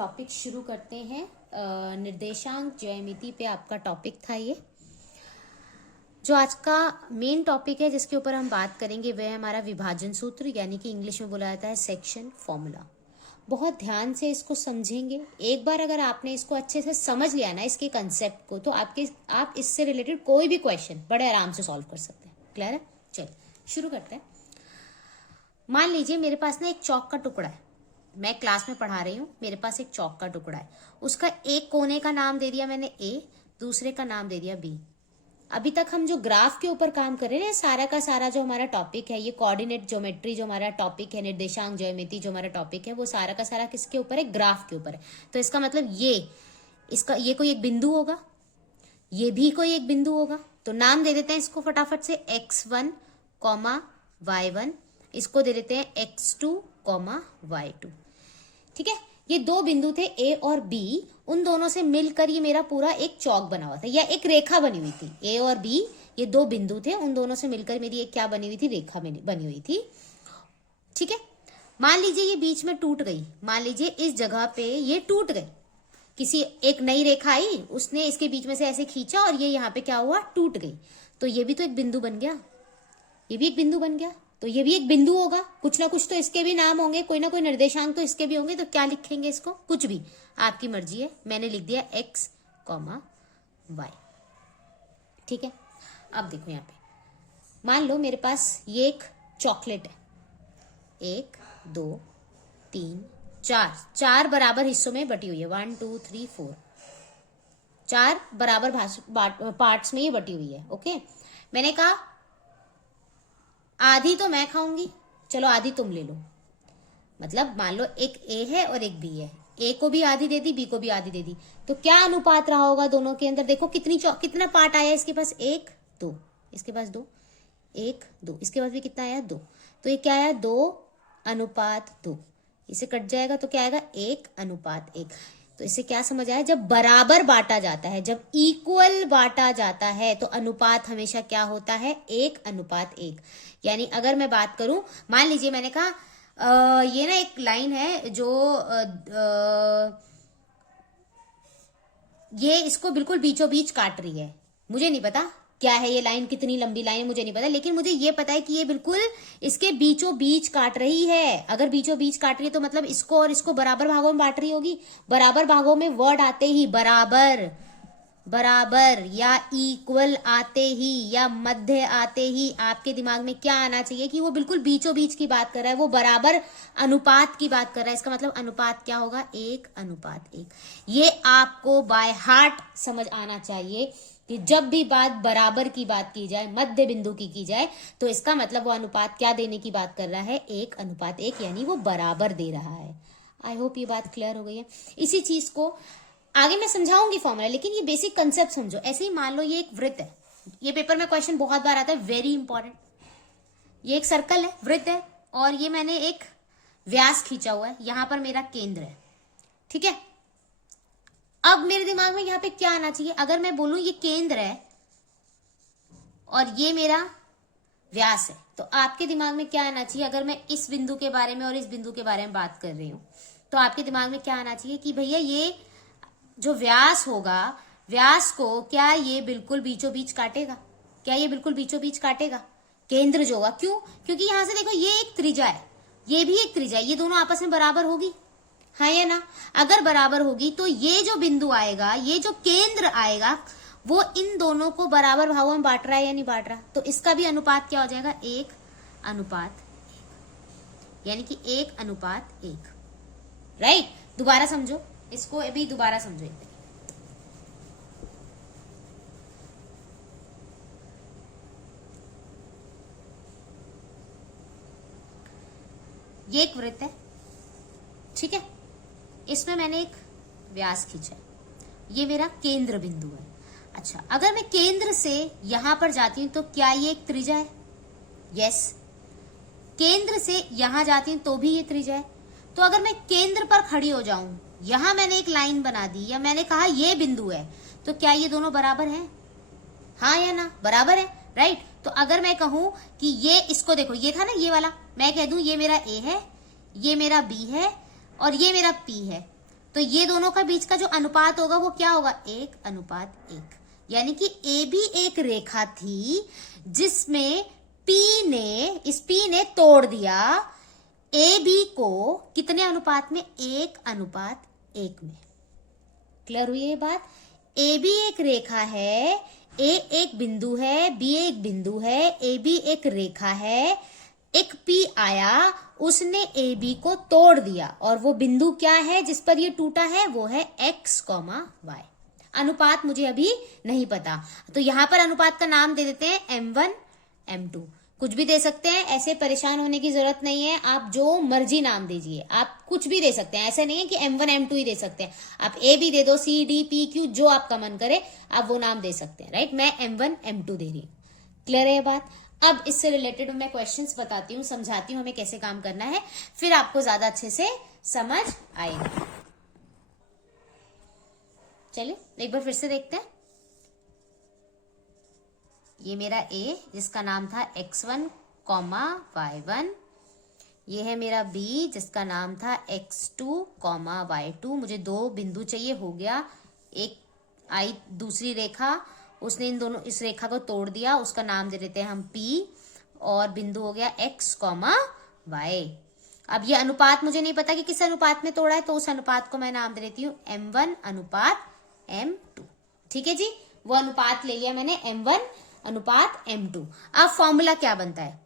Topic शुरू करते हैं। निर्देशांक ज्यामिति पे आपका टॉपिक था ये। जो आज का मेन टॉपिक है जिसके ऊपर हम बात करेंगे वह है हमारा विभाजन सूत्र, यानी कि इंग्लिश में बोला जाता है सेक्शन फॉर्मूला। बहुत ध्यान से इसको समझेंगे। एक बार अगर आपने इसको अच्छे से समझ लिया ना, इसके कंसेप्ट को, तो आप इससे रिलेटेड कोई भी क्वेश्चन बड़े आराम से सॉल्व कर सकते हैं। क्लियर है? चलिए शुरू करते हैं। मान लीजिए मेरे पास ना एक चौक का टुकड़ा है। मैं क्लास में पढ़ा रही हूँ, मेरे पास एक चौक का टुकड़ा है। उसका एक कोने का नाम दे दिया मैंने ए, दूसरे का नाम दे दिया बी। अभी तक हम जो ग्राफ के ऊपर काम कर रहे हैं, सारा का सारा जो हमारा टॉपिक है, ये कोऑर्डिनेट ज्योमेट्री जो हमारा टॉपिक है, निर्देशांक ज्यामिति जो हमारा टॉपिक है, वो सारा का सारा किसके ऊपर है? ग्राफ के ऊपर है। तो इसका मतलब ये कोई एक बिंदु होगा, ये भी कोई एक बिंदु होगा। तो नाम दे देते हैं इसको फटाफट से x1, y1। इसको दे देते हैं x2, y2। ठीक है, ये दो बिंदु थे ए और बी। उन दोनों से मिलकर ये मेरा पूरा एक चौक बना हुआ था, या एक रेखा बनी हुई थी। ए और बी ये दो बिंदु थे, उन दोनों से मिलकर मेरी एक क्या बनी हुई थी? रेखा बनी हुई थी। ठीक है, मान लीजिए ये बीच में टूट गई। मान लीजिए इस जगह पे ये टूट गई, किसी एक नई रेखा आई, उसने इसके बीच में से ऐसे खींचा और ये यहाँ पे क्या हुआ? टूट गई। तो ये भी तो एक बिंदु बन गया, ये भी एक बिंदु बन गया। तो ये भी एक बिंदु होगा, कुछ ना कुछ तो इसके भी नाम होंगे, कोई ना कोई निर्देशांक तो इसके भी होंगे। तो क्या लिखेंगे इसको? कुछ भी, आपकी मर्जी है। मैंने लिख दिया x, y। ठीक है, अब देखो यहाँ पे मान लो मेरे पास ये एक चॉकलेट है। 1, 2, 3, 4 बराबर हिस्सों में बटी हुई है। 1, 2, 3, 4 4 बराबर पार्ट्स में ये बटी हुई है। ओके, मैंने कहा आधी तो मैं खाऊंगी, चलो आधी तुम ले लो। मतलब मान लो एक ए है और एक बी है, ए को भी आधी दे दी, बी को भी आधी दे दी। तो क्या अनुपात रहा होगा दोनों के अंदर? देखो कितना पार्ट आया इसके पास? 1, 2, इसके पास 2, 1, 2, इसके पास भी कितना आया? 2। तो ये क्या आया? 2:2। इसे कट जाएगा तो क्या आएगा? 1:1। तो इससे क्या समझ आया? जब बराबर बांटा जाता है, जब इक्वल बांटा जाता है, तो अनुपात हमेशा क्या होता है? 1:1। यानी अगर मैं बात करूं, मान लीजिए मैंने कहा ये ना एक लाइन है जो ये इसको बिल्कुल बीचों बीच काट रही है। मुझे नहीं पता क्या है ये लाइन, कितनी लंबी लाइन मुझे नहीं पता, लेकिन मुझे ये पता है कि ये बिल्कुल इसके बीचों बीच काट रही है। अगर बीचों बीच काट रही है तो मतलब इसको और इसको बराबर भागों में बांट रही होगी। बराबर भागों में वर्ड आते ही बराबर या इक्वल आते ही या मध्य आते ही आपके दिमाग में क्या आना चाहिए? कि वो बिल्कुल बीचों बीच की बात कर रहा है, वो बराबर अनुपात की बात कर रहा है। इसका मतलब अनुपात क्या होगा? 1:1। ये आपको बाय हार्ट समझ आना चाहिए कि जब भी बात बराबर की बात की जाए, मध्य बिंदु की जाए, तो इसका मतलब वो अनुपात क्या देने की बात कर रहा है? 1:1, यानी वो बराबर दे रहा है। आई होप ये बात क्लियर हो गई है। इसी चीज को आगे मैं समझाऊंगी फॉर्मूला, लेकिन ये बेसिक कंसेप्ट समझो। ऐसे ही मान लो ये एक वृत्त है, ये पेपर में क्वेश्चन बहुत बार आता है, वेरी इंपॉर्टेंट। ये एक सर्कल है, वृत्त है, और ये मैंने एक व्यास खींचा हुआ है, यहां पर मेरा केंद्र है। ठीक है, अब मेरे दिमाग में यहां पे क्या आना चाहिए? अगर मैं बोलूं ये केंद्र है और ये मेरा व्यास है, तो आपके दिमाग में क्या आना चाहिए? अगर मैं इस बिंदु के बारे में और इस बिंदु के बारे में बात कर रही हूं, तो आपके दिमाग में क्या आना चाहिए? कि भैया ये जो व्यास होगा, व्यास को क्या ये बिल्कुल बीचों बीच काटेगा? क्या ये बिल्कुल बीचों बीच काटेगा? केंद्र जो होगा, क्यों? क्योंकि यहां से देखो ये एक त्रिज्या है, ये भी एक त्रिज्या है, ये दोनों आपस में बराबर होगी, हाँ या ना? अगर बराबर होगी तो ये जो बिंदु आएगा, ये जो केंद्र आएगा, वो इन दोनों को बराबर भागों में बांट रहा है या नहीं बांट रहा? तो इसका भी अनुपात क्या हो जाएगा? 1:1, यानी कि 1:1। राइट? दोबारा समझो इसको, अभी दोबारा समझो एक। ये एक वृत्त है, ठीक है, इसमें मैंने एक व्यास खींचा है, ये मेरा केंद्र बिंदु है। अच्छा, अगर मैं केंद्र से यहां पर जाती हूं तो क्या ये एक त्रिज्या है? यस। केंद्र से यहां जाती हूं तो भी ये त्रिज्या है। तो अगर मैं केंद्र पर खड़ी हो जाऊं, यहां मैंने एक लाइन बना दी, या मैंने कहा ये बिंदु है, तो क्या ये दोनों बराबर हैं? हाँ या ना? बराबर है, राइट? तो अगर मैं कहूं कि ये, इसको देखो, ये था ना ये वाला, मैं कह दूं ये मेरा ए है, ये मेरा बी है और ये मेरा पी है, तो ये दोनों का बीच का जो अनुपात होगा वो क्या होगा, 1:1। यानी कि ए भी एक रेखा थी जिसमें इस P ने तोड़ दिया ए बी को कितने अनुपात में, 1:1 में। क्लियर हुई ये बात। ए बी एक रेखा है, ए एक बिंदु है, बी एक बिंदु है, ए बी एक रेखा है, एक पी आया, उसने ए बी को तोड़ दिया और वो बिंदु क्या है जिस पर ये टूटा है, वो है x, y। अनुपात मुझे अभी नहीं पता, तो यहां पर अनुपात का नाम दे देते हैं m1 m2। कुछ भी दे सकते हैं, ऐसे परेशान होने की जरूरत नहीं है, आप जो मर्जी नाम दीजिए, आप कुछ भी दे सकते हैं, ऐसे नहीं है कि m1 m2 ही दे सकते हैं, आप a भी दे दो, c d p q जो आपका मन करे आप वो नाम दे सकते हैं, राइट। मैं m1 m2 दे रही हूं। क्लियर है ये बात। अब इससे रिलेटेड मैं क्वेश्चंस बताती हूँ, समझाती हूँ हमें कैसे काम करना है, फिर आपको ज्यादा अच्छे से समझ आएगा। चलिए एक बार फिर से देखते हैं। ये मेरा A जिसका नाम था x1, y1। ये है मेरा B जिसका नाम था x2, y2। मुझे दो बिंदु चाहिए, हो गया। एक आई दूसरी रेखा, उसने इस रेखा को तोड़ दिया, उसका नाम दे देते हैं हम P, और बिंदु हो गया x, y। अब ये अनुपात मुझे नहीं पता कि किस अनुपात में तोड़ा है, तो उस अनुपात को मैं नाम दे देती हूँ m1:m2। ठीक है जी, वो अनुपात ले लिया मैंने, m1:m2। अब फॉर्मूला क्या बनता है,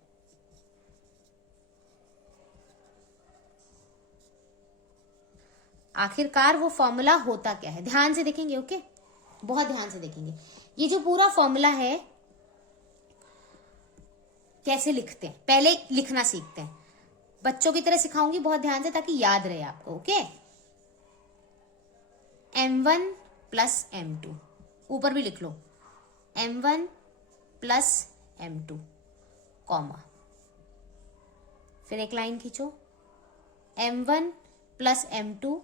आखिरकार वो फॉर्मूला होता क्या है, ध्यान से देखेंगे। ओके, बहुत ध्यान से देखेंगे। ये जो पूरा फॉर्मूला है कैसे लिखते हैं, पहले लिखना सीखते हैं। बच्चों की तरह सिखाऊंगी, बहुत ध्यान से, ताकि याद रहे आपको। ओके, m1 + m2, ऊपर भी लिख लो m1 + m2, कॉमा, फिर एक लाइन खींचो, m1 + m2,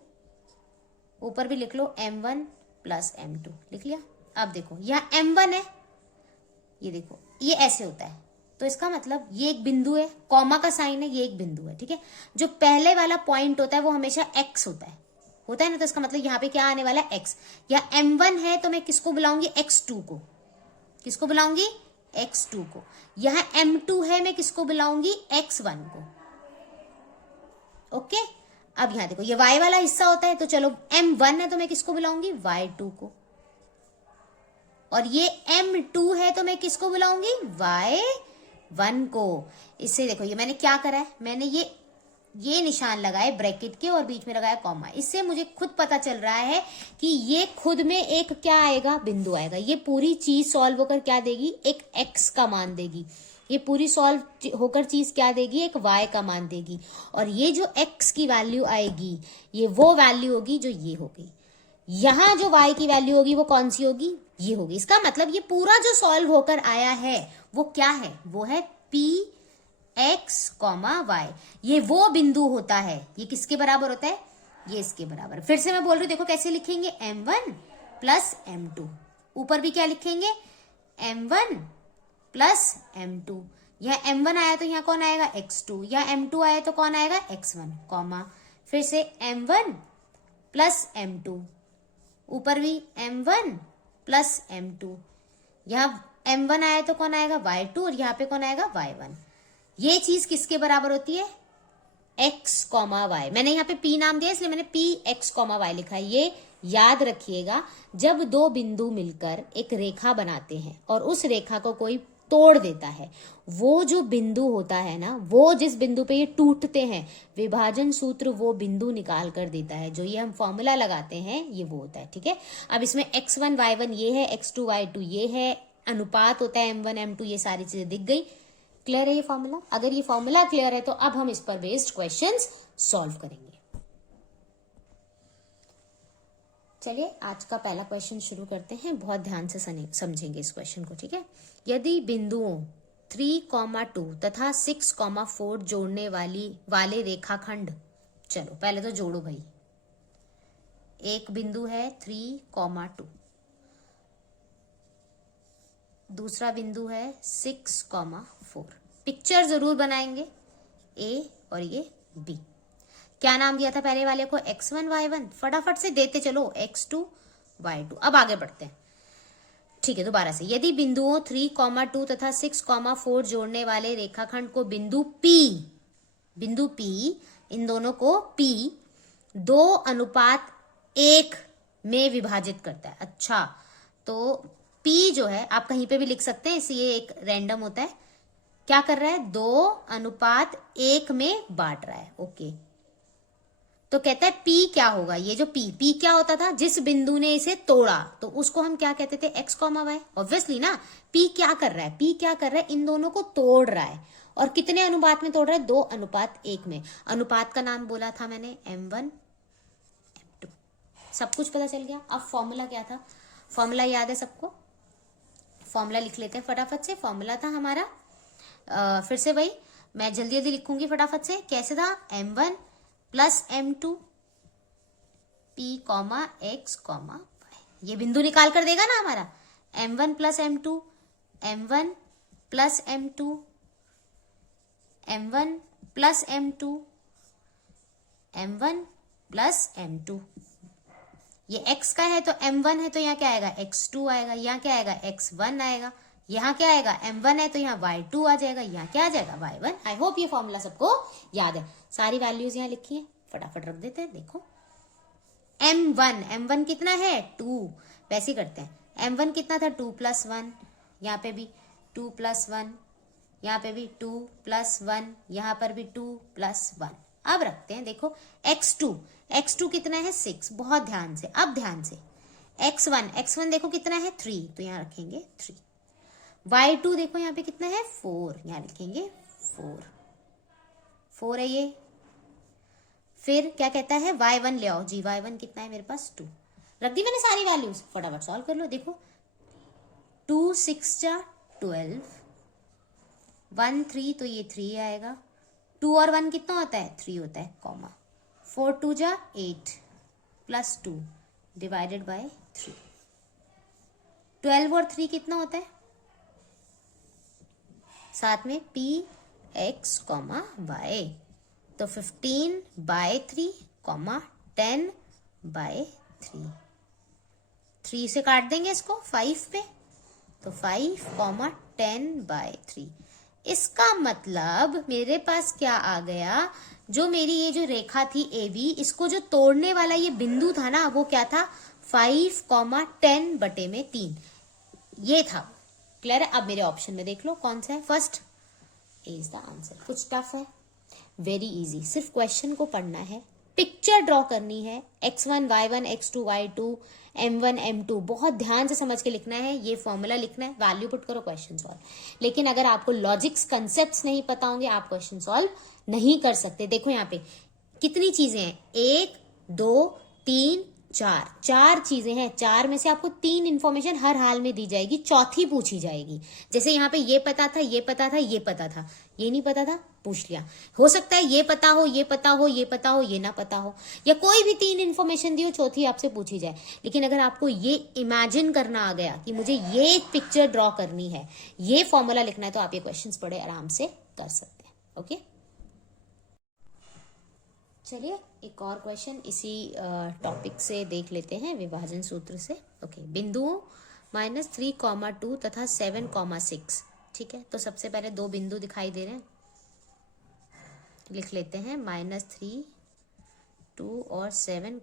ऊपर भी लिख लो m1 + m2। लिख लिया। अब देखो यह m1 है, ये देखो ये ऐसे होता है, तो इसका मतलब ये एक बिंदु है, कॉमा का साइन है, ये एक बिंदु है। ठीक है, जो पहले वाला पॉइंट होता है वो हमेशा x होता है ना, तो इसका मतलब यहाँ पे क्या आने वाला है, x। या m1 है तो मैं किसको बुलाऊंगी, x2 को। किसको बुलाऊंगी, x2 को। यहाँ m2 है, मैं किसको बुलाऊंगी, x1 को। ओके, अब यहाँ देखो ये y वाला हिस्सा होता है, तो चलो m1 है तो मैं किसको बुलाऊंगी, y2 को। और ये m2 है तो मैं किसको बुलाऊंगी, y1 को। इससे देखो ये मैंने क्या करा है, मैंने ये निशान लगाए ब्रैकेट के और बीच में लगाया कॉमा। इससे मुझे खुद पता चल रहा है कि ये खुद में एक क्या आएगा, बिंदु आएगा। ये पूरी चीज सॉल्व होकर क्या देगी, एक x का मान देगी। ये पूरी सॉल्व होकर चीज क्या देगी, एक y का मान देगी। और ये जो x की वैल्यू आएगी, ये वो वैल्यू होगी जो ये होगी। यहां जो y की वैल्यू होगी वो कौन सी होगी, ये होगी। इसका मतलब ये पूरा जो सॉल्व होकर आया है वो क्या है, वो है p x, y। ये वो बिंदु होता है, ये किसके बराबर होता है, ये इसके बराबर। फिर से मैं बोल रही हूं, देखो कैसे लिखेंगे, m1 + m2। ऊपर भी क्या लिखेंगे, m1 + m2। यह m1 आया तो यहाँ कौन आएगा, x2। या m2 आया तो कौन आएगा, x1, कॉमा। फिर से m1 + m2, ऊपर भी m1 + m2। यहाँ m1 आया तो कौन आएगा, y2, और यहाँ पे कौन आएगा, y1। ये चीज किसके बराबर होती है, x, y। मैंने यहाँ पे p नाम दिया इसलिए मैंने p x, y लिखा है। ये याद रखिएगा, जब दो बिंदु मिलकर एक रेखा बनाते हैं और उस रेखा को कोई तोड़ देता है, वो जो बिंदु होता है ना, वो जिस बिंदु पे ये टूटते हैं, विभाजन सूत्र वो बिंदु निकाल कर देता है। जो ये हम फॉर्मूला लगाते हैं ये वो होता है। ठीक है, अब इसमें x1 y1 ये है, x2 y2 ये है, अनुपात होता है m1 m2, ये सारी चीजें दिख गई। क्लियर है ये फॉर्मूला। अगर ये फॉर्मूला क्लियर है तो अब हम इस पर बेस्ड क्वेश्चंस सॉल्व करेंगे। चलिए आज का पहला क्वेश्चन शुरू करते हैं, बहुत ध्यान से समझेंगे इस क्वेश्चन को। ठीक है, यदि बिंदुओं 3,2 तथा 6,4 जोड़ने वाले रेखाखंड, चलो पहले तो जोड़ो भाई। एक बिंदु है 3,2, दूसरा बिंदु है 6,4। पिक्चर जरूर बनाएंगे, ए और ये बी। क्या नाम दिया था पहले वाले को? x1 y1। फटाफट से देते चलो, x2 y2। अब आगे बढ़ते हैं। ठीक है, दोबारा से, यदि बिंदुओं 3, 2 तथा 6, 4 जोड़ने वाले रेखाखंड को बिंदु P, इन दोनों को P 2:1 में विभाजित करता है। अच्छा, तो P जो है आप कहीं पे भी लिख सकते हैं, इसलिए एक रैंडम होता है। क्या कर रहा है? 2:1 में बांट रहा है। ओके, तो कहता है P क्या होगा? ये जो P क्या होता था? जिस बिंदु ने इसे तोड़ा तो उसको हम क्या कहते थे? x, y। ऑब्वियसली ना, P क्या कर रहा है? P क्या कर रहा है? इन दोनों को तोड़ रहा है। और कितने अनुपात में तोड़ रहा है? 2:1 में। अनुपात का नाम बोला था मैंने, m1 m2। सब कुछ पता चल गया। अब फॉर्मूला क्या था? फॉर्मूला याद है सबको? फॉर्मूला लिख लेते हैं फटाफट से। फॉर्मूला था हमारा, फिर से वही मैं जल्दी जल्दी लिखूंगी फटाफट से। कैसे था? m1 plus m2 p, x, y। ये बिंदु निकाल कर देगा ना हमारा। m1 plus m2, m1 plus m2, m1 plus m2, m1 plus m2। ये x का है तो m1 है तो यहाँ क्या आएगा? x2 आएगा। यहाँ क्या आएगा? x1 आएगा। यहाँ क्या आएगा? m1 है तो यहाँ y2 आ जाएगा। यहाँ क्या आ जाएगा? y1। आई होप ये फॉर्मूला सबको याद है। सारी वैल्यूज यहाँ लिखी है, फटाफट रख देते हैं। देखो, m1 कितना है? 2। वैसे ही करते हैं। m1 कितना था? 2 + 1। यहाँ पे भी 2 + 1, यहाँ पे भी 2 + 1, यहाँ पर भी 2 + 1। अब रखते हैं, देखो x2 कितना है? 6। बहुत ध्यान से, अब ध्यान से। x1 देखो कितना है? 3, तो यहाँ रखेंगे 3। y2 देखो यहाँ पे कितना है? 4, यहाँ लिखेंगे 4 है ये। फिर क्या कहता है? y1 ले आओ जी। y1 कितना है मेरे पास? 2। रख दी मैंने सारी वैल्यूज, फटाफट सॉल्व कर लो। देखो, 2 6 जा 12, 1 3 तो ये 3 आएगा। 2 और 1 कितना होता है? 3 होता है, कॉमा। 4 2 जा 8 प्लस 2 डिवाइडेड बाय 3। 12 और 3 कितना होता है? साथ में p x, y। तो 15/3, 10/3। 3 से काट देंगे इसको 5 पे, तो 5, 10/3। इसका मतलब मेरे पास क्या आ गया? जो मेरी ये जो रेखा थी AB, इसको जो तोड़ने वाला ये बिंदु था ना, वो क्या था? 5, 10/3 ये था। क्लियर है? अब मेरे ऑप्शन में देख लो कौन सा है। First is the answer. कुछ टफ है? Very easy. सिर्फ क्वेश्चन को पढ़ना है, पिक्चर ड्रॉ करनी है। x1 y1, x2 y2, m1 m2 बहुत ध्यान से समझ के लिखना है। ये फॉर्मूला लिखना है, वैल्यू पुट करो, क्वेश्चन सॉल्व। लेकिन अगर आपको लॉजिक्स कंसेप्ट्स नहीं पता होंगे, आप क्वेश्चन सॉल्व नहीं कर सकते। देखो यहाँ पे कितनी चीजें हैं? 1 2 3 4 चीजें हैं। 4 में से आपको 3 इंफॉर्मेशन हर हाल में दी जाएगी, चौथी पूछी जाएगी। जैसे यहाँ पे ये पता था, ये पता था, ये पता था, ये नहीं पता था, पूछ लिया। हो सकता है ये पता हो, ये पता हो, ये पता हो, ये ना पता हो, या कोई भी 3 इंफॉर्मेशन दी हो, चौथी आपसे पूछी जाए। लेकिन अगर आपको ये इमेजिन करना आ गया कि मुझे ये एक पिक्चर ड्रॉ करनी है, ये फॉर्मूला लिखना है, तो आप ये क्वेश्चंस बड़े आराम से कर सकते हैं। ओके, चलिए एक और क्वेश्चन इसी टॉपिक से देख लेते हैं, विभाजन सूत्र से। ओके, बिंदुओं -3, 2 तथा 7, 6। ठीक है, तो सबसे पहले 2 बिंदु दिखाई दे रहे हैं, लिख लेते हैं -3, 2 और 7,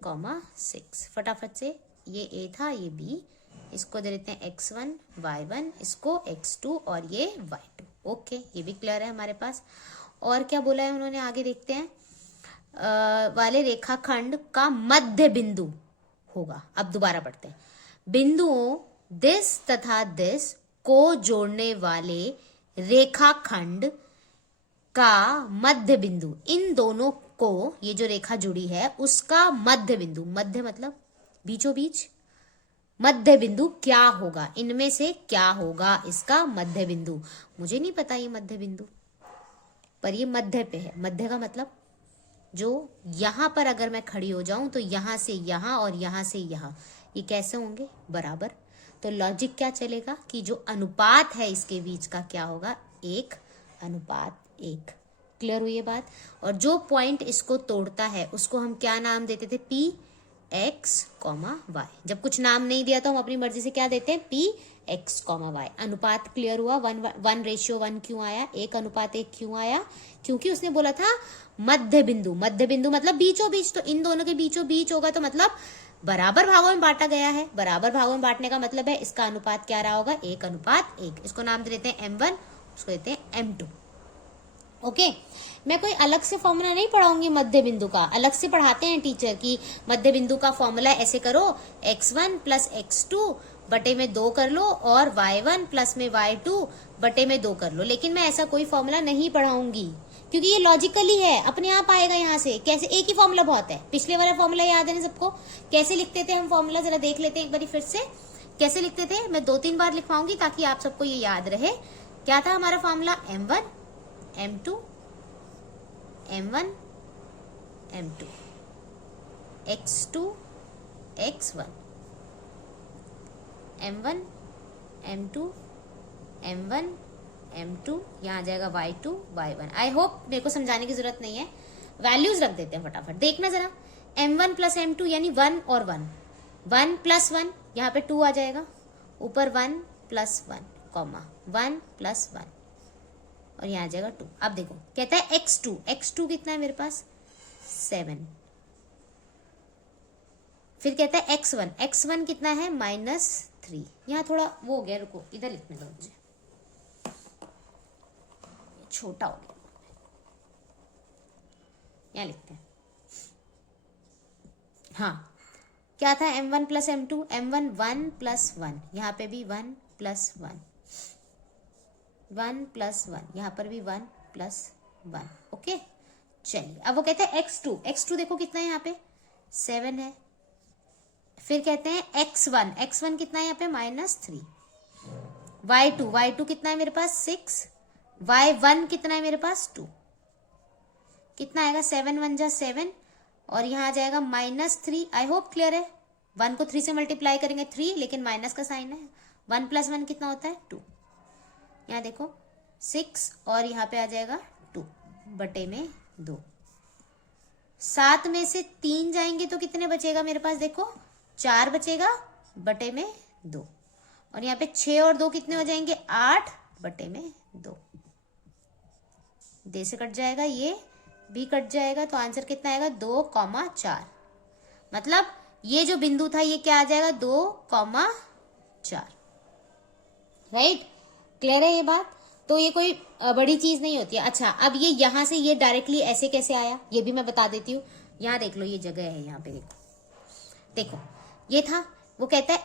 6। फटाफट से, ये A था, ये B, इसको दे देते हैं x1 y1, इसको x2 और ये y2। ओके, ये भी क्लियर है हमारे पास। और क्या बोला है उन्होंने, आगे देखते हैं। वाले रेखाखंड का मध्य बिंदु होगा। अब दोबारा पढ़ते हैं। बिंदुओं दिस तथा दिस को जोड़ने वाले रेखाखंड का मध्य बिंदु, इन दोनों को, ये जो रेखा जुड़ी है उसका मध्य बिंदु, मध्य मतलब बीचों बीच, मध्य बिंदु क्या होगा? इनमें से क्या होगा इसका मध्य बिंदु? मुझे नहीं पता ये मध्य बिंदु, पर ये मध्य पे है। मध्य का मतलब जो यहां पर अगर मैं खड़ी हो जाऊं तो यहां से यहां और यहां से यहां, ये कैसे होंगे? बराबर। तो लॉजिक क्या चलेगा कि जो अनुपात है इसके बीच का क्या होगा? 1:1। क्लियर हुई ये बात। और जो पॉइंट इसको तोड़ता है उसको हम क्या नाम देते थे, पी एक्स कॉमा वाई। जब कुछ नाम नहीं दिया तो हम अपनी मर्जी से क्या देते हैं, पी एक्स कॉमा वाई। अनुपात क्लियर हुआ, 1:1 क्यों आया, 1:1 क्यों आया, क्योंकि उसने बोला था मध्य बिंदु। मध्य बिंदु मतलब बीचों बीच, तो इन दोनों के बीचों बीच होगा, तो मतलब बराबर भागों में बांटा गया है। बराबर भागों में बांटने का मतलब है इसका अनुपात क्या रहा होगा, 1:1। इसको नाम दे देते हैं M1, उसको देते हैं M2। ओके, मैं कोई अलग से फॉर्मूला नहीं पढ़ाऊंगी मध्य बिंदु का, अलग से पढ़ाते हैं टीचर की मध्य बिंदु का फॉर्मूला ऐसे करो, x1 प्लस x2 बटे में 2 कर लो, और y1 प्लस में y2 बटे में 2 कर लो। लेकिन मैं ऐसा कोई फॉर्मूला नहीं पढ़ाऊंगी, क्योंकि ये लॉजिकली है, अपने आप आएगा यहाँ से। कैसे, एक ही फॉर्मूला बहुत है। पिछले वाला फॉर्मूला याद है ना सबको, कैसे लिखते थे हम फॉर्मूला, जरा देख लेते हैं एक बार फिर से कैसे लिखते थे। मैं 2-3 बार लिखवाऊंगी ताकि आप सबको ये याद रहे। क्या था हमारा formula, M1 M2 M1 M2 X2 X1 M1 M2 M1 M2, यहाँ आ जाएगा Y2 Y1। आई होप मेरे को समझाने की जरूरत नहीं है, वैल्यूज रख देते हैं फटाफट। देखना जरा, M1 प्लस M2 यानी 1 और 1, 1 प्लस 1 यहाँ पे 2 आ जाएगा, ऊपर 1 प्लस 1 कॉमा 1 प्लस 1, और यहाँ आ जाएगा 2। अब देखो कहता है x2 कितना है मेरे पास, 7। फिर कहता है x1 कितना है, -3। यहाँ थोड़ा वो हो गया, रुको इधर लिखने दो मुझे, छोटा हो गया, यहाँ लिखते हैं। हाँ, क्या था, M1 plus M2, M1 1 plus 1, यहाँ पे भी 1 प्लस 1, 1 प्लस 1, यहाँ पर भी 1 प्लस 1। ओके, चलिए अब वो कहते हैं x2 देखो कितना है यहाँ पे, 7 है। फिर कहते हैं x1 कितना है यहाँ पे, -3। y2 कितना है मेरे पास, 6। y1 कितना है मेरे पास, 2। कितना आएगा, 7 1 जा 7, और यहाँ आ जाएगा -3। आई होप क्लियर है। 1 को 3 से मल्टीप्लाई करेंगे 3, लेकिन माइनस का साइन है। 1 प्लस 1 कितना होता है, 2। यहाँ देखो 6, और यहाँ पे आ जाएगा 2 बटे में 2। 7 में से 3 जाएंगे तो कितने बचेगा मेरे पास, देखो 4 बचेगा बटे में 2, और यहाँ पे 6 और 2 कितने हो जाएंगे, 8 बटे में 2। दे से कट जाएगा, ये भी कट जाएगा, तो आंसर कितना आएगा, 2,4। मतलब ये जो बिंदु था ये क्या आ जाएगा, 2,4। राइट, क्लियर है ये बात। तो ये कोई बड़ी चीज नहीं होती है। अच्छा, अब ये यहां से ये डायरेक्टली ऐसे कैसे आया, ये भी मैं बता देती हूँ। यहाँ देख लो, ये जगह है, यहाँ पे देखो ये था। वो कहता है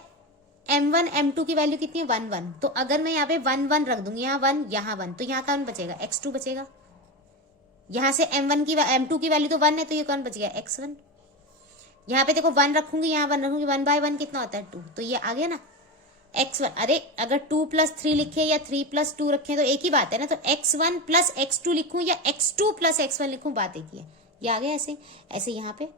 M1 M2 की वैल्यू कितनी है, 1 1। तो अगर मैं यहाँ पे 1 1 रख दूंगी, यहाँ 1 यहाँ 1, तो यहाँ कौन बचेगा, x2 बचेगा। यहाँ से M2 की वैल्यू तो 1 है, तो ये कौन बच गया, x1। यहाँ पे देखो 1 रखूंगी, यहाँ 1 रखूंगी, 1/1 कितना होता है, 2। तो ये आ गया ना x1। अरे अगर 2 + 3 लिखे या 3 + 2 रखें तो एक ही बात है ना। तो x1 + x2 लिखूं या x2 + x1 लिखूं, बात एक ही है। ये आ गया ऐसे। ऐसे यहाँ पे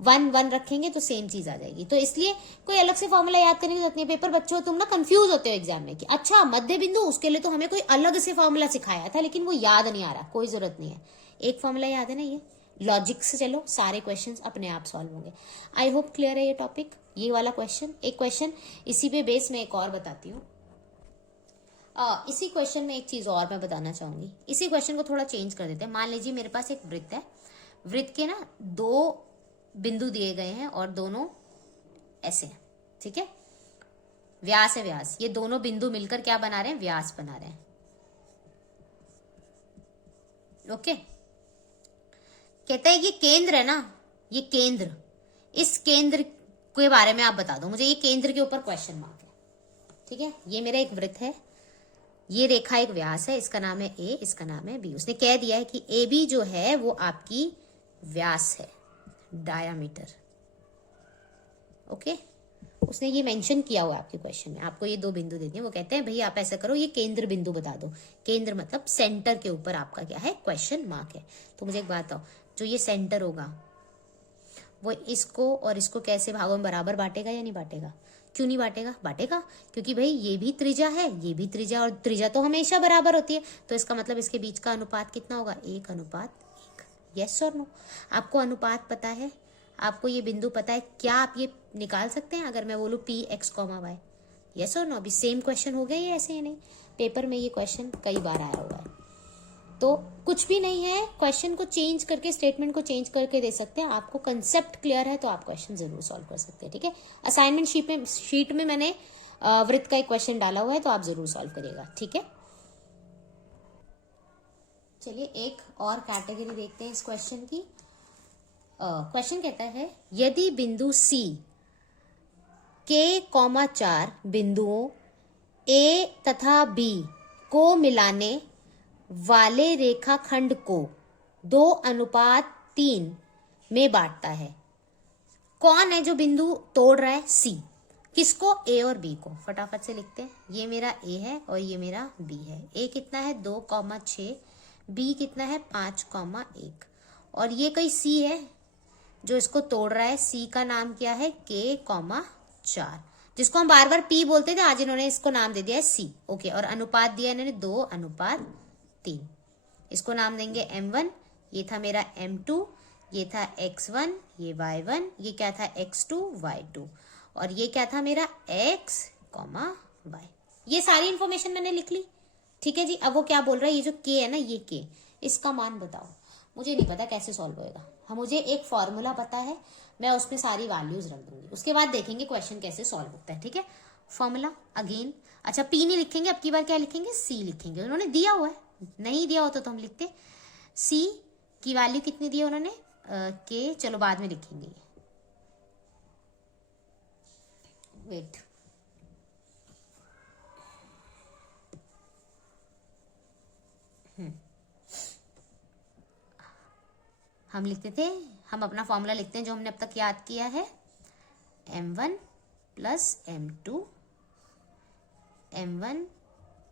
1 1 रखेंगे तो सेम चीज आ जाएगी। तो इसलिए कोई अलग से फॉर्मूला याद करने की जरूरत नहीं है। पेपर बच्चों, तुम ना कंफ्यूज होते हो एग्जाम में कि अच्छा मध्य बिंदु, उसके लिए तो हमें कोई अलग से फॉर्मूला सिखाया था, लेकिन वो याद नहीं आ रहा। कोई जरूरत नहीं है, एक फॉर्मूला याद है ना, ये लॉजिक से चलो, सारे क्वेश्चंस अपने आप सॉल्व होंगे। आई होप क्लियर है ये टॉपिक, ये वाला क्वेश्चन। एक क्वेश्चन इसी पे बेस में एक और बताती हूँ। इसी क्वेश्चन में एक चीज और मैं बताना चाहूंगी। इसी क्वेश्चन को थोड़ा चेंज कर देते हैं। मान लीजिए मेरे पास एक वृत्त है, वृत्त के ना 2 बिंदु दिए गए हैं और दोनों ऐसे हैं, ठीक है। व्यास है व्यास, ये दोनों बिंदु मिलकर क्या बना रहे हैं, व्यास बना रहे हैं। ओके, कहता है ये केंद्र है ना, ये केंद्र, इस केंद्र के बारे में आप बता दो मुझे। ये केंद्र के ऊपर क्वेश्चन मार्क है, ठीक है। ये मेरा एक वृत्त है, ये रेखा एक व्यास है, इसका नाम है ए, इसका नाम है बी। उसने कह दिया है कि ए बी जो है वो आपकी व्यास है, डायामीटर। ओके, उसने ये मेंशन किया हुआ है आपके क्वेश्चन में। आपको ये 2 बिंदु दे दिए, वो कहते हैं भाई आप ऐसा करो, ये केंद्र बिंदु बता दो। केंद्र मतलब सेंटर के ऊपर आपका क्या है, क्वेश्चन मार्क है। तो मुझे एक बात बताओ, जो ये सेंटर होगा वो इसको और इसको कैसे भागों में बराबर बांटेगा या नहीं बांटेगा। क्यों नहीं बांटेगा? बांटेगा, क्योंकि भाई ये भी त्रिज्या है, ये भी त्रिज्या, और त्रिज्या तो हमेशा बराबर होती है, तो इसका मतलब इसके बीच का अनुपात कितना होगा? 1:1। यस और नो? आपको अनुपात पता है, आपको ये बिंदु पता है, क्या आप ये निकाल सकते हैं अगर मैं बोलूँ P x comma y? Yes और नो? अभी सेम क्वेश्चन हो गया ये, ऐसे ही नहीं, पेपर में ये क्वेश्चन कई बार आया हुआ है। तो कुछ भी नहीं है, क्वेश्चन को चेंज करके, स्टेटमेंट को चेंज करके दे सकते हैं। आपको कंसेप्ट क्लियर है तो आप क्वेश्चन जरूर सॉल्व कर सकते हैं, ठीक है। असाइनमेंट शीट में मैंने वृत्त का एक क्वेश्चन डाला हुआ है, तो आप जरूर सॉल्व करिएगा, ठीक है। चलिए एक और कैटेगरी देखते हैं इस क्वेश्चन की। क्वेश्चन कहता है, यदि बिंदु सी K,4 बिंदुओं A तथा B को मिलाने वाले रेखाखंड को 2:3 में बांटता है, कौन है जो बिंदु तोड़ रहा है? सी। किसको? ए और बी को। फटाफट से लिखते हैं, ये मेरा ए है और ये मेरा बी है। ए कितना है? 2,6, बी कितना है? 5,1, और ये कोई सी है जो इसको तोड़ रहा है। सी का नाम क्या है? K,4, जिसको हम बार बार पी बोलते थे, आज इन्होंने इसको नाम दे दिया है सी। ओके, और अनुपात दिया इन्होंने 2:3। इसको नाम देंगे M1, ये था मेरा M2, ये था X1, ये Y1, ये क्या था? X2, Y2, और ये क्या था मेरा? X, Y। ये सारी इंफॉर्मेशन मैंने लिख ली, ठीक है जी। अब वो क्या बोल रहा है, ये जो K है ना, ये K, इसका मान बताओ। मुझे नहीं पता कैसे सॉल्व होएगा, हाँ मुझे एक फॉर्मूला पता है, मैं उसमें सारी वैल्यूज रख दूंगी, उसके बाद देखेंगे क्वेश्चन कैसे सॉल्व होता है, ठीक है। फॉर्मूला अगेन, अच्छा पी नहीं लिखेंगे, अब की बार क्या लिखेंगे? सी लिखेंगे। उन्होंने दिया हुआ है, नहीं दिया होता तो हम लिखते सी की वैल्यू कितनी दी है उन्होंने? के, चलो बाद में लिखेंगे, वेट। हम लिखते थे, हम अपना फॉर्मूला लिखते हैं जो हमने अब तक याद किया है, M1 plus M2, M1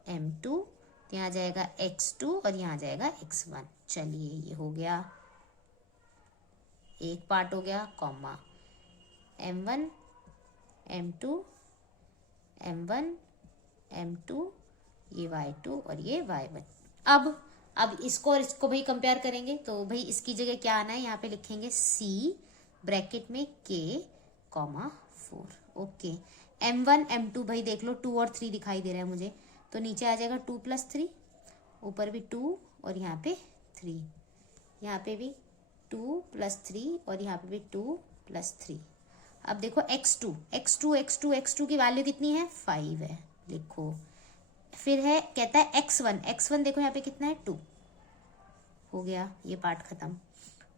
M2, यहाँ जाएगा X2 और यहाँ जाएगा X1। चलिए ये हो गया, एक पार्ट हो गया, comma M1 M2 M1 M2, ये Y2 और ये Y1। अब इसको और इसको भाई कंपेयर करेंगे, तो भाई इसकी जगह क्या आना है? यहाँ पे लिखेंगे C ब्रैकेट में K,4। ओके, M1 M2 भाई देख लो 2 और 3 दिखाई दे रहा है मुझे, तो नीचे आ जाएगा 2 + 3, ऊपर भी 2 और यहाँ पे 3, यहाँ पे भी 2 + 3 और यहाँ पे भी 2 + 3। अब देखो x2 की वैल्यू कितनी है? 5 है, लिखो। फिर है, कहता है x1 देखो यहाँ पे कितना है? 2। हो गया ये पार्ट खत्म।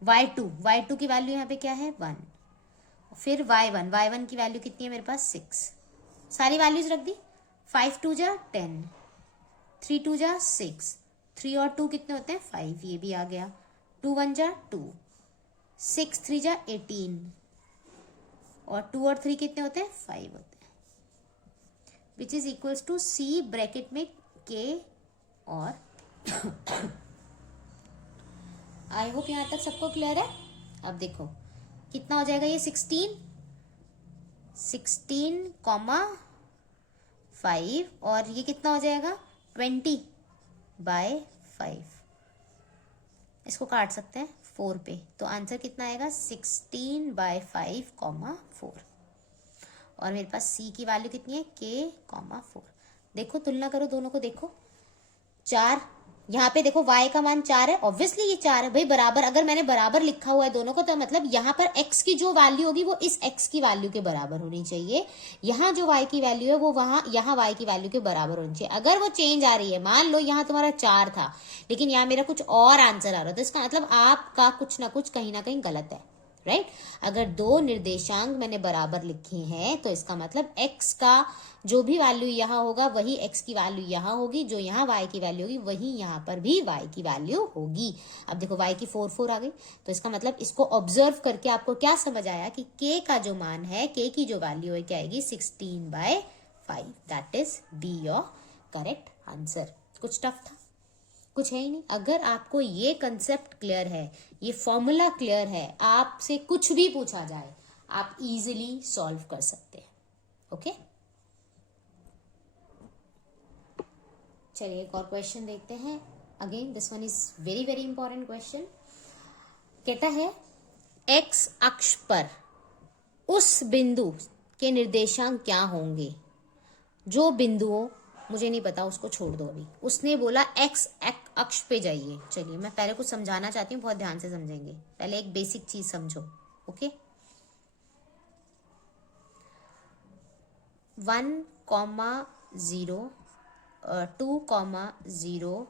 y2 की वैल्यू यहाँ पे क्या है? 1। फिर y1 की वैल्यू कितनी है मेरे पास? 6। सारी वैल्यूज रख दी। 5 2 जा 10, 3 2 जा 6, 3 और 2 कितने होते हैं? 5, ये भी आ गया। 2 1 जा 2, 6 3 जा 18, और 2 और 3 कितने होते हैं? 5 होते हैं, which is equals to C bracket में K और आई होप यहां तक सबको क्लियर है। अब देखो कितना हो जाएगा ये? 16,5, और ये कितना हो जाएगा? 20/5। इसको काट सकते हैं 4 पे, तो आंसर कितना आएगा? 16/5, 4। और मेरे पास C की वैल्यू कितनी है? K,4। देखो तुलना करो दोनों को, देखो 4, यहाँ पे देखो y का मान 4 है, ऑब्वियसली ये 4 है भाई बराबर। अगर मैंने बराबर लिखा हुआ है दोनों को, तो मतलब यहाँ पर x की जो वैल्यू होगी वो इस x की वैल्यू के बराबर होनी चाहिए। यहाँ जो y की वैल्यू है वो यहाँ y की वैल्यू के बराबर होनी चाहिए। अगर वो चेंज आ रही है, मान लो यहाँ तुम्हारा 4 था लेकिन यहाँ मेरा कुछ और आंसर आ रहा था, तो इसका मतलब आपका कुछ ना कुछ कहीं ना कहीं गलत है, राइट। अगर दो निर्देशांक मैंने बराबर लिखे हैं तो इसका मतलब x का जो भी वैल्यू यहाँ होगा वही x की वैल्यू यहाँ होगी, जो यहाँ y की वैल्यू होगी वही यहाँ पर भी y की वैल्यू होगी। अब देखो y की 4 आ गई, तो इसका मतलब इसको ऑब्जर्व करके आपको क्या समझ आया कि k का जो मान है, k की जो वैल्यू है क्या आएगी? 16/5। That is be your correct answer. कुछ टफ था? कुछ है ही नहीं। अगर आपको ये कंसेप्ट क्लियर है, ये फॉर्मूला क्लियर है, आपसे कुछ भी पूछा जाए आप इजीली सॉल्व कर सकते हैं। ओके, चलिए एक और क्वेश्चन देखते हैं. Again this one is very very important question. कहता है एक्स अक्ष पर उस बिंदु के निर्देशांक क्या होंगे. जो बिंदुओं, मुझे नहीं पता, उसको छोड़ दो अभी. उसने बोला एक्स अक्ष पे जाइए. चलिए मैं पहले कुछ समझाना चाहती हूँ, बहुत ध्यान से समझेंगे. पहले एक बेसिक चीज समझो. ओके, 1,0, 2,0,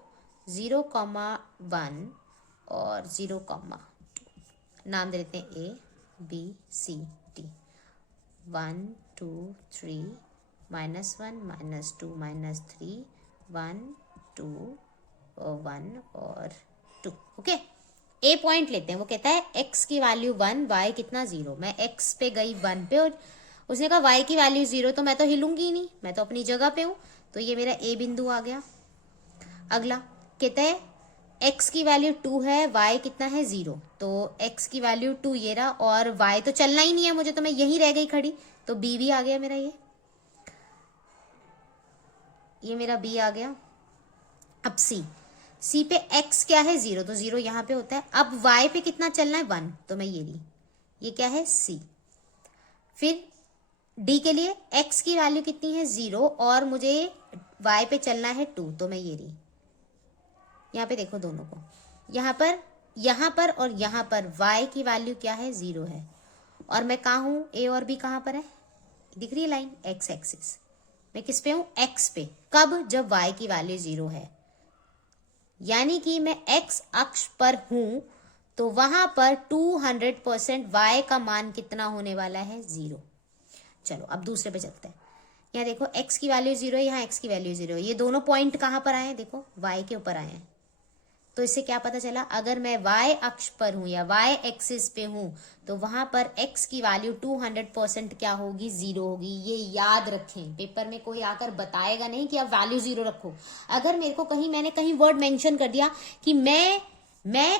0,1 और 0,2. नाम दे देते हैं ए बी सी डी. 1 2 3 -1 -2 -3 1 2 1 और 2. ओके, ए पॉइंट लेते हैं. वो कहता है एक्स की वैल्यू 1, वाई कितना 0. मैं एक्स पे गई 1 पे और उसने कहा वाई की वैल्यू 0, तो मैं तो हिलूंगी ही नहीं, मैं तो अपनी जगह पे हूं. तो ये मेरा ए बिंदु आ गया. अगला कहता है x की वैल्यू 2 है, y कितना है 0. तो x की वैल्यू 2 ये रहा और y तो चलना ही नहीं है मुझे, तो मैं यहीं रह गई खड़ी. तो b भी आ गया मेरा. ये मेरा b आ गया. अब c पे x क्या है 0, तो 0 यहाँ पे होता है. अब y पे कितना चलना है 1, तो मैं ये ली. ये क्या है c. फिर d के लिए x की वैल्यू कितनी है 0 और मुझे y पे चलना है 2, तो मैं ये ली. यहाँ पे देखो दोनों को, यहाँ पर और यहाँ पर y की वैल्यू क्या है 0 है. और मैं कहाँ हूं, a और b कहाँ पर है, दिख रही है लाइन, x एक्सिस. मैं किस पे हूं, x पे. कब, जब y की वैल्यू 0 है. यानी कि मैं x अक्ष पर हूं, तो वहां पर 200% y का मान कितना होने वाला है 0. चलो अब दूसरे पे चलते हैं. यहाँ देखो x की वैल्यू 0 है, यहाँ x की वैल्यू 0 है. ये दोनों पॉइंट कहाँ पर आए हैं, देखो y के ऊपर आए हैं. तो इससे क्या पता चला, अगर मैं y अक्ष पर हूं या y एक्सिस पे हूं, तो वहां पर x की वैल्यू 200% क्या होगी, 0 होगी. ये याद रखें, पेपर में कोई आकर बताएगा नहीं कि आप वैल्यू 0 रखो. अगर मेरे को मैंने कहीं वर्ड मेंशन कर दिया कि मैं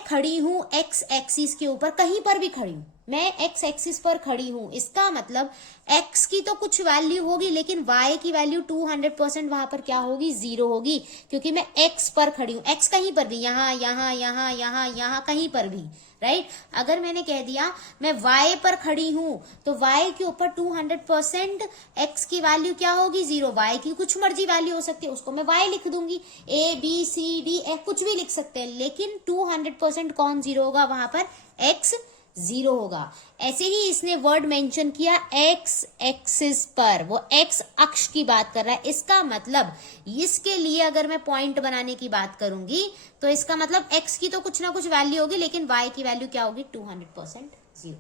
खड़ी हूं x एक्सिस के ऊपर, कहीं पर भी खड़ी हूं, मैं x एक्सिस पर खड़ी हूं, इसका मतलब x की तो कुछ वैल्यू होगी, लेकिन y की वैल्यू 200% वहां पर क्या होगी, 0 होगी. क्योंकि मैं x पर खड़ी हूं, x कहीं पर भी, यहाँ यहाँ यहाँ यहाँ यहाँ कहीं पर भी, राइट. अगर मैंने कह दिया मैं y पर खड़ी हूं, तो y के ऊपर 200% x की वैल्यू क्या होगी, 0. y की कुछ मर्जी वैल्यू हो सकती है, उसको मैं y लिख दूंगी. a b c d f कुछ भी लिख सकते हैं, लेकिन 200% कौन 0 होगा, वहां पर x 0 होगा. ऐसे ही इसने वर्ड मेंशन किया x एक्सिस पर, वो x अक्ष की बात कर रहा है. इसका मतलब इसके लिए अगर मैं पॉइंट बनाने की बात करूंगी, तो इसका मतलब x की तो कुछ ना कुछ वैल्यू होगी, लेकिन y की वैल्यू क्या होगी, 200% 0.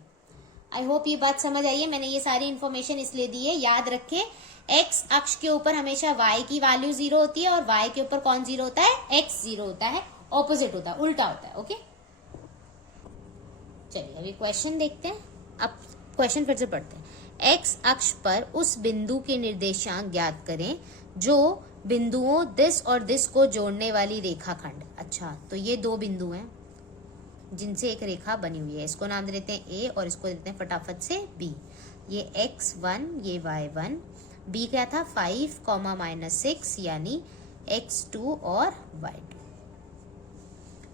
आई होप ये बात समझ आई है. मैंने ये सारी इंफॉर्मेशन इसलिए दी है, याद रखें x अक्ष के ऊपर हमेशा y की वैल्यू 0 होती है और y के ऊपर कौन 0 होता है, x 0 होता है. ऑपोजिट होता है, उल्टा होता है. ओके, चलिए अभी क्वेश्चन देखते हैं. अब क्वेश्चन फिर से पढ़ते हैं. एक्स अक्ष पर उस बिंदु के निर्देशांक ज्ञात करें जो बिंदुओं दिस और दिस को जोड़ने वाली रेखाखंड. अच्छा, तो ये दो बिंदु हैं जिनसे एक रेखा बनी हुई है. इसको नाम दे देते हैं ए और इसको देते हैं फटाफट से बी. ये x1, ये y1. बी क्या था, 5, -6 यानी x2 और y2.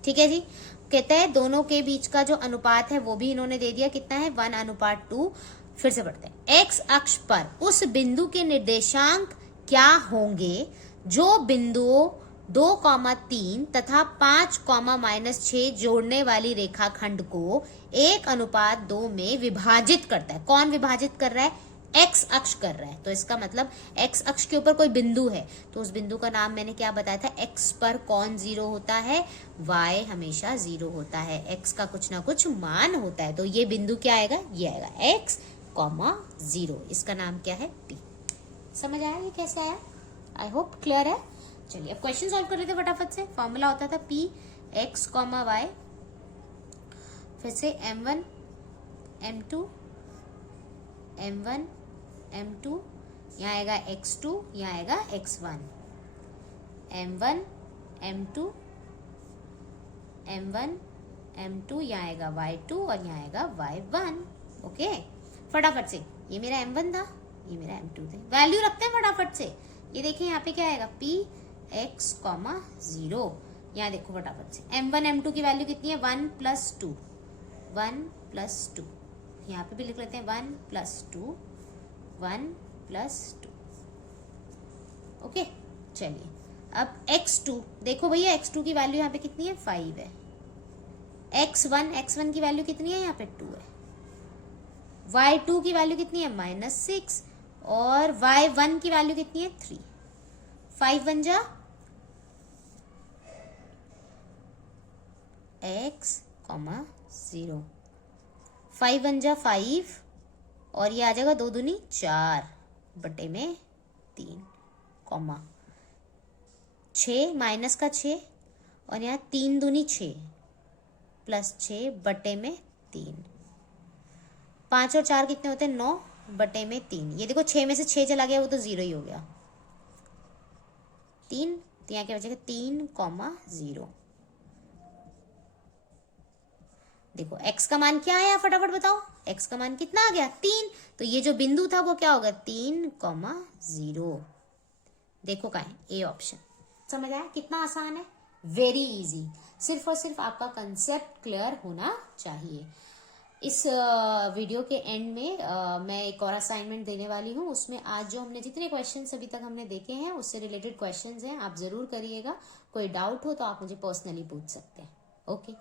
ठीक है जी. कहता है दोनों के बीच का जो अनुपात है वो भी इन्होंने दे दिया, कितना है, 1:2. फिर से पढ़ते हैं. एक्स अक्ष पर उस बिंदु के निर्देशांक क्या होंगे जो बिंदुओं 2,3 तथा 5, -6 जोड़ने वाली रेखाखंड को 1:2 में विभाजित करता है. कौन विभाजित कर रहा है, एक्स अक्ष कर रहा है. तो इसका मतलब एक्स अक्ष के ऊपर कोई बिंदु है, तो उस बिंदु का नाम मैंने क्या बताया था, एक्स पर कौन 0 होता है, वाई हमेशा 0 होता है. एक्स का कुछ ना कुछ मान होता है. तो ये बिंदु क्या आएगा, ये आएगा x, 0. इसका नाम क्या है, P. समझ आया ये कैसे आया, आई होप क्लियर है. चलिए अब क्वेश्चन सॉल्व कर लेते हैं फटाफट से. फॉर्मूला होता था P x, y. फिर से m1 m2 m1 m2, यहाँ आएगा x2, यहाँ आएगा x1. m1 m2 m1 m2, यहाँ आएगा y2 और यहाँ आएगा y1. ओके, फटाफट से. ये मेरा m1 था, ये मेरा m2 थे। वैल्यू रखते हैं फटाफट से। ये देखिए यहाँ पे क्या आएगा, p x, 0। यहाँ देखो फटाफट से, m1 m2 की वैल्यू कितनी है, 1 + 2, 1 + 2। यहाँ पे भी लिख लेते हैं 1 + 2, 1 + 2। ओके, चलिए अब x2 देखो भैया, x2 की वैल्यू यहाँ पे कितनी है, 5 है। x1 की वैल्यू कितनी है, यहाँ पे 2 है। y2 की वैल्यू कितनी है, -6, और y1 की वैल्यू कितनी है, 3। 5 बन जा x, 0, 5 बन जा 5, और ये आ जाएगा 2 दूनी 4 बटे में 3, 6 माइनस का 6, और यहाँ 3 दूनी 6 + 6 बटे में 3। 5 और 4 कितने होते हैं, 9 बटे में 3। ये देखो 6 में से 6 चला गया, वो तो 0 ही हो गया। 3, तो यहाँ क्या बचेगा, 3, 0। देखो x का मान क्या आया, फटाफट बताओ, x का मान कितना आ गया, 3। तो ये जो बिंदु था वो क्या होगा, 3, 0। देखो क्या है, ए ऑप्शन। समझ आया कितना आसान है, वेरी इजी। सिर्फ और सिर्फ आपका कंसेप्ट क्लियर होना चाहिए। इस वीडियो के एंड में मैं एक और असाइनमेंट देने वाली हूँ। उसमें आज जो हमने जितने क्वेश्चंस अभी तक हमने देखे हैं उससे रिलेटेड क्वेश्चंस हैं, आप जरूर करिएगा। कोई डाउट हो तो आप मुझे पर्सनली पूछ सकते हैं। ओके।